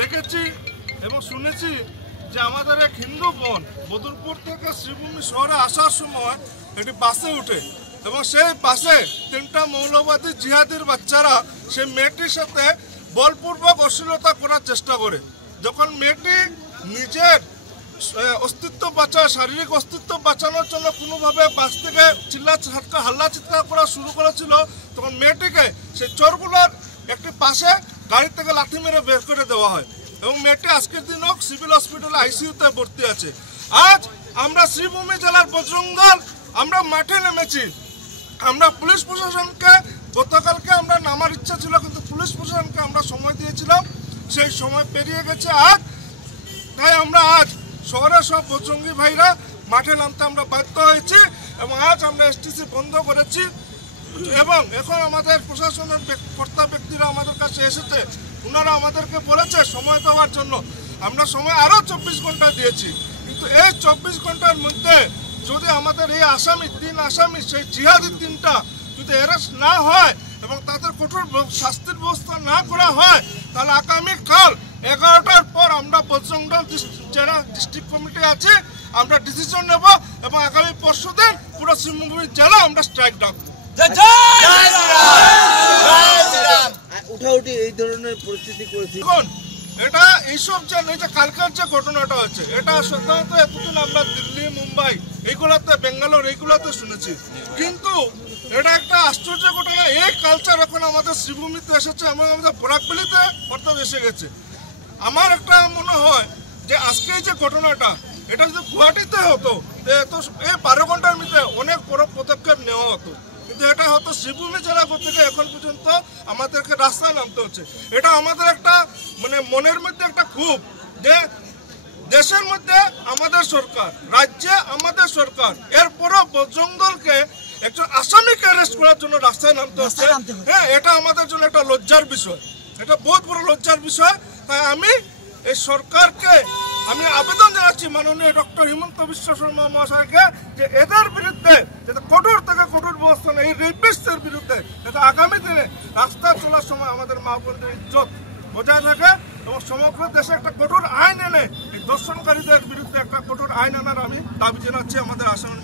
দেখেছি এবং শুনেছি যে আমাদের এক হিন্দু বোন বদরপুর থেকে শ্রীভূমি শহরে আসার সময় একটি বাসে উঠে এবং সেই বাসে 3টা মৌলবাদী জিহাদির বাচ্চারা সেই মেয়েটির সাথে বলপূর্বক অশ্লীলতা করার চেষ্টা করে। যখন মেয়েটি নিজের অস্তিত্ব বাঁচায়, শারীরিক অস্তিত্ব বাঁচানোর জন্য কোনোভাবে বাস থেকে হাল্লা চিৎকার করা শুরু করেছিল, তখন মেয়েটিকে সেই চোরগুলোর একটি পাশে গাড়ি থেকে লাথি মেরে বের করে দেওয়া হয় এবং মেয়েটি আজকের দিনও সিভিল হসপিটালে আইসিইউতে ভর্তি আছে। আজ আমরা শ্রীভূমি জেলার বজরং দল আমরা মাঠে নেমেছি। আমরা পুলিশ প্রশাসনকে গতকালকে আমরা নামার ইচ্ছা ছিল, কিন্তু পুলিশ প্রশাসনকে আমরা সময় দিয়েছিলাম, সেই সময় পেরিয়ে গেছে আজ। তাই আমরা আজ শহরের সব বজরঙ্গী ভাইরা মাঠে নামতে আমরা বাধ্য হয়েছি এবং আজ আমরা এসটিসি বন্ধ করেছি এবং এখন আমাদের প্রশাসনের কর্তা ব্যক্তিরা আমাদের কাছে এসেছে, ওনারা আমাদেরকে বলেছে সময় দেওয়ার জন্য। আমরা সময় আরও 24 ঘন্টা দিয়েছি, কিন্তু এই 24 ঘন্টার মধ্যে যদি আমাদের এই আসামি 3 আসামি সেই জিহাদি 3টা যদি অ্যারেস্ট না হয় এবং তাদের কঠোর শাস্তির ব্যবস্থা না করা হয়, তাহলে আগামীকাল 11টার পর আমরা বজরং দল যারা ডিস্ট্রিক্ট কমিটি আছে আমরা ডিসিশন নেব এবং আগামী পরশুদিন পুরো শ্রীভূমি জেলা আমরা স্ট্রাইক ডাকবো। উঠাউঠি এই ধরনের পরিস্থিতি করেছি। এটা এইসব যে কালকার যে ঘটনাটা হচ্ছে, এটা সাধারণত এতদিন আমরা দিল্লি, মুম্বাই এইগুলাতে, বেঙ্গালোর এইগুলাতে শুনেছি, কিন্তু এটা একটা আশ্চর্য ঘটনা। এই কালচার এখন আমাদের শ্রীভূমিতে এসেছে এবং আমাদের বরাকবেলিতে অর্থাৎ এসে গেছে। আমার একটা মনে হয় যে আজকে যে ঘটনাটা, এটা যদি গুয়াহাটিতে হতো এই 12 ঘন্টার মধ্যে অনেক বড় পদক্ষেপ নেওয়া হতো, কিন্তু এটা হয়তো শ্রীভূমি জেলা থেকে এখন পর্যন্ত আমাদেরকে রাস্তায় নামতে হচ্ছে। এটা আমাদের একটা মনের মধ্যে একটা ক্ষোভ যে দেশের মধ্যে আমাদের সরকার, রাজ্যে আমাদের সরকার, এরপরও বজরং দলকে একজন আসামিকে অ্যারেস্ট করার জন্য রাস্তায় নামতে হচ্ছে। হ্যাঁ, এটা আমাদের জন্য একটা লজ্জার বিষয়, এটা বহুত বড় লজ্জার বিষয়। তাই আমি এই সরকারকে আমি আবেদন জানাচ্ছি মাননীয় ডক্টর হিমন্ত বিশ্ব শর্মা মহাশয়কে যে এদের বিরুদ্ধে যাতে কঠোর থেকে কঠোর ব্যবস্থা নেয়, এই রেপিস্টদের বিরুদ্ধে যাতে আগামী দিনে রাস্তা চলার সময় আমাদের মা বোনদের ইজ্জত বজায় থাকে এবং সমগ্র দেশে একটা কঠোর আইন এনে এই ধর্ষণকারীদের বিরুদ্ধে একটা কঠোর আইন আনার আমি দাবি জানাচ্ছি আমাদের আসামের